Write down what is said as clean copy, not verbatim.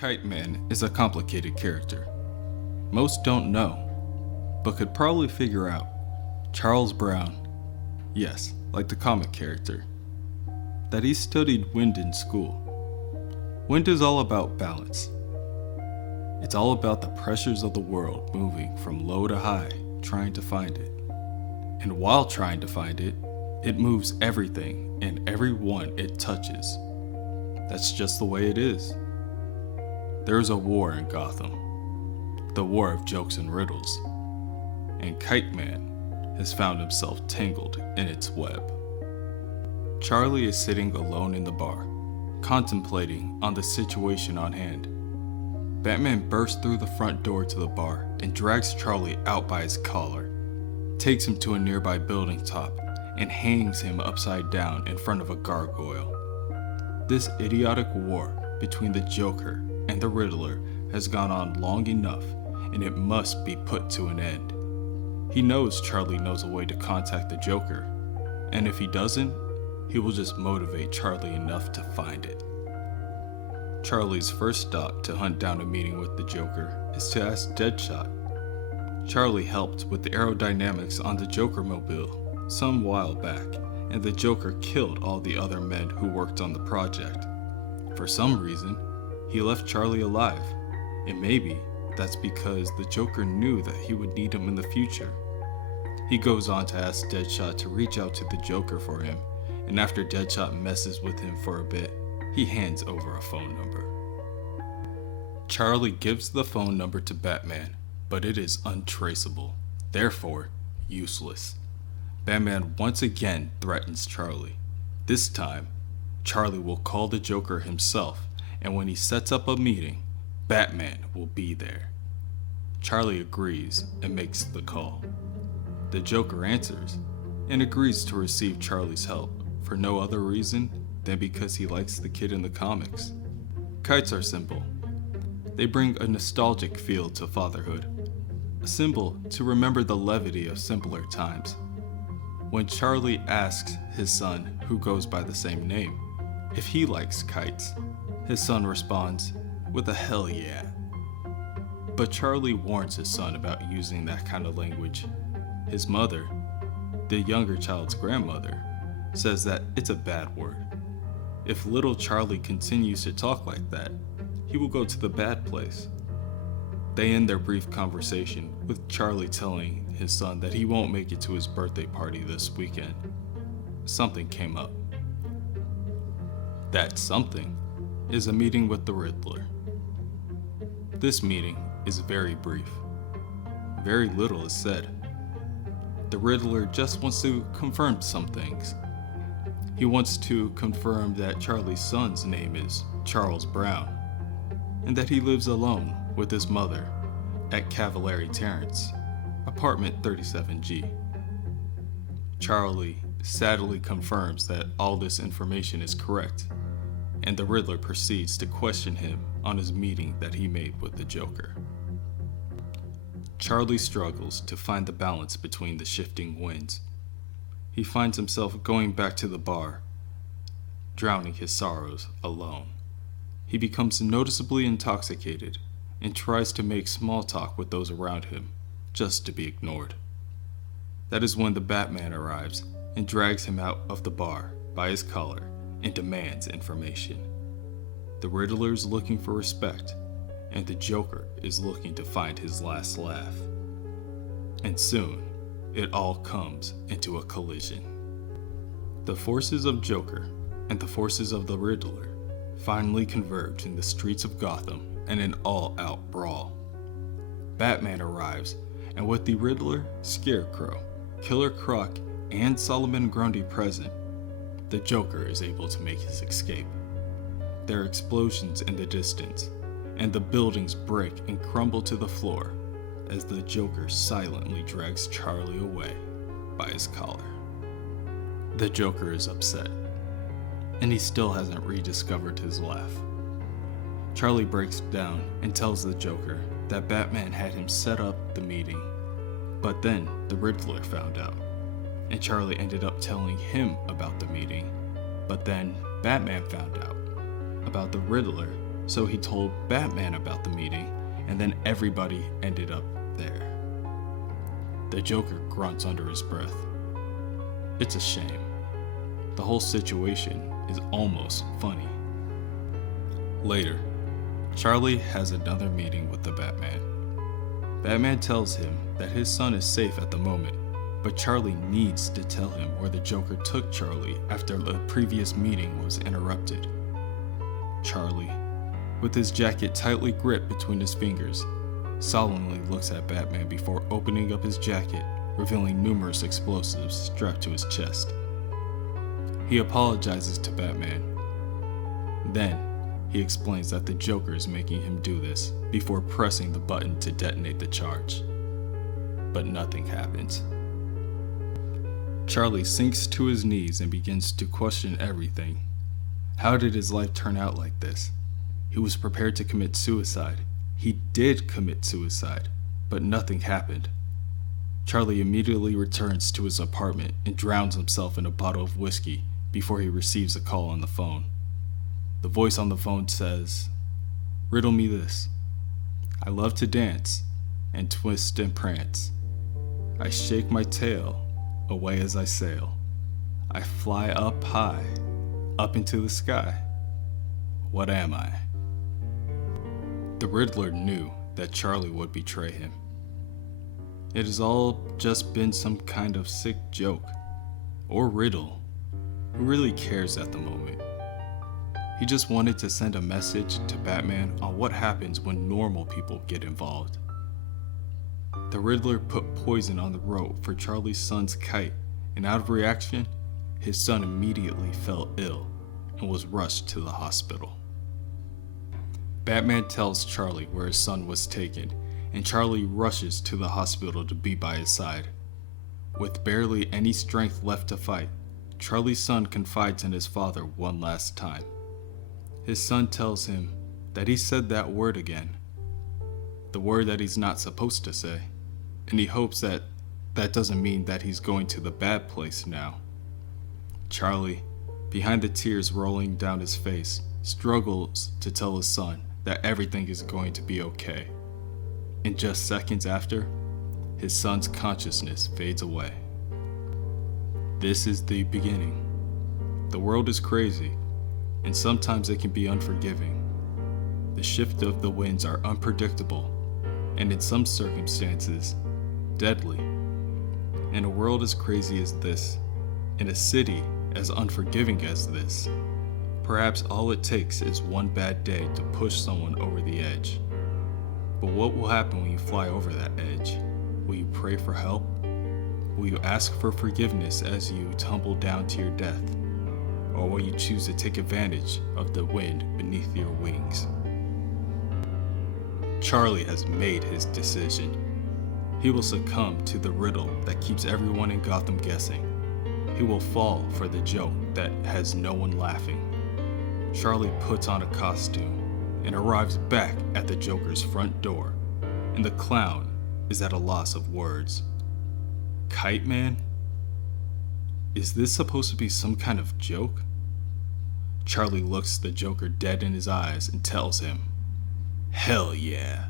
Kite-Man is a complicated character. Most don't know, but could probably figure out. Charles Brown, yes, like the comic character, that he studied wind in school. Wind is all about balance. It's all about the pressures of the world moving from low to high, trying to find it. And while trying to find it, it moves everything and everyone it touches. That's just the way it is. There's a war in Gotham, the war of jokes and riddles, and Kite-Man has found himself tangled in its web. Charlie is sitting alone in the bar, contemplating on the situation on hand. Batman bursts through the front door to the bar and drags Charlie out by his collar, takes him to a nearby building top, and hangs him upside down in front of a gargoyle. This idiotic war between the Joker and the Riddler has gone on long enough, and it must be put to an end. He knows Charlie knows a way to contact the Joker, and if he doesn't, he will just motivate Charlie enough to find it. Charlie's first stop to hunt down a meeting with the Joker is to ask Deadshot. Charlie helped with the aerodynamics on the Joker mobile some while back, and the Joker killed all the other men who worked on the project. For some reason, he left Charlie alive, and maybe that's because the Joker knew that he would need him in the future. He goes on to ask Deadshot to reach out to the Joker for him, and after Deadshot messes with him for a bit, he hands over a phone number. Charlie gives the phone number to Batman, but it is untraceable, therefore useless. Batman once again threatens Charlie. This time, Charlie will call the Joker himself, and when he sets up a meeting, Batman will be there. Charlie agrees and makes the call. The Joker answers and agrees to receive Charlie's help for no other reason than because he likes the kid in the comics. Kites are simple. They bring a nostalgic feel to fatherhood, a symbol to remember the levity of simpler times. When Charlie asks his son, who goes by the same name, if he likes kites, his son responds with a hell yeah. But Charlie warns his son about using that kind of language. His mother, the younger child's grandmother, says that it's a bad word. If little Charlie continues to talk like that, he will go to the bad place. They end their brief conversation with Charlie telling his son that he won't make it to his birthday party this weekend. Something came up. That something is a meeting with the Riddler. This meeting is very brief. Very little is said. The Riddler just wants to confirm some things. He wants to confirm that Charlie's son's name is Charles Brown, and that he lives alone with his mother at Cavallari Terrace, apartment 37G. Charlie sadly confirms that all this information is correct, and the Riddler proceeds to question him on his meeting that he made with the Joker. Charlie struggles to find the balance between the shifting winds. He finds himself going back to the bar, drowning his sorrows alone. He becomes noticeably intoxicated and tries to make small talk with those around him, just to be ignored. That is when the Batman arrives and drags him out of the bar by his collar and demands information. The Riddler's looking for respect, and the Joker is looking to find his last laugh. And soon, it all comes into a collision. The forces of Joker and the forces of the Riddler finally converge in the streets of Gotham in an all-out brawl. Batman arrives, and with the Riddler, Scarecrow, Killer Croc, and Solomon Grundy present, the Joker is able to make his escape. There are explosions in the distance, and the buildings break and crumble to the floor as the Joker silently drags Charlie away by his collar. The Joker is upset, and he still hasn't rediscovered his laugh. Charlie breaks down and tells the Joker that Batman had him set up the meeting, but then the Riddler found out, and Charlie ended up telling him about the meeting, but then Batman found out about the Riddler so he told Batman about the meeting, and then everybody ended up there. The Joker grunts under his breath. It's a shame. The whole situation is almost funny. Later, Charlie has another meeting with the Batman. Batman tells him that his son is safe at the moment, but Charlie needs to tell him where the Joker took Charlie after the previous meeting was interrupted. Charlie, with his jacket tightly gripped between his fingers, solemnly looks at Batman before opening up his jacket, revealing numerous explosives strapped to his chest. He apologizes to Batman. Then, he explains that the Joker is making him do this before pressing the button to detonate the charge. But nothing happens. Charlie sinks to his knees and begins to question everything. How did his life turn out like this? He was prepared to commit suicide. He did commit suicide, but nothing happened. Charlie immediately returns to his apartment and drowns himself in a bottle of whiskey before he receives a call on the phone. The voice on the phone says, "Riddle me this. I love to dance and twist and prance. I shake my tail away as I sail. I fly up high, up into the sky. What am I?" The Riddler knew that Charlie would betray him. It has all just been some kind of sick joke, or riddle. Who really cares at the moment? He just wanted to send a message to Batman on what happens when normal people get involved. The Riddler put poison on the rope for Charlie's son's kite, and out of reaction, his son immediately fell ill and was rushed to the hospital. Batman tells Charlie where his son was taken, and Charlie rushes to the hospital to be by his side. With barely any strength left to fight, Charlie's son confides in his father one last time. His son tells him that he said that word again, the word that he's not supposed to say, and he hopes that that doesn't mean that he's going to the bad place now. Charlie, behind the tears rolling down his face, struggles to tell his son that everything is going to be okay. And just seconds after, his son's consciousness fades away. This is the beginning. The world is crazy, and sometimes it can be unforgiving. The shift of the winds are unpredictable, and in some circumstances, deadly. In a world as crazy as this, in a city as unforgiving as this, perhaps all it takes is one bad day to push someone over the edge. But what will happen when you fly over that edge? Will you pray for help? Will you ask for forgiveness as you tumble down to your death? Or will you choose to take advantage of the wind beneath your wings? Charlie has made his decision. He will succumb to the riddle that keeps everyone in Gotham guessing. He will fall for the joke that has no one laughing. Charlie puts on a costume and arrives back at the Joker's front door, and the clown is at a loss of words. Kite-Man? Is this supposed to be some kind of joke? Charlie looks the Joker dead in his eyes and tells him, "Hell yeah."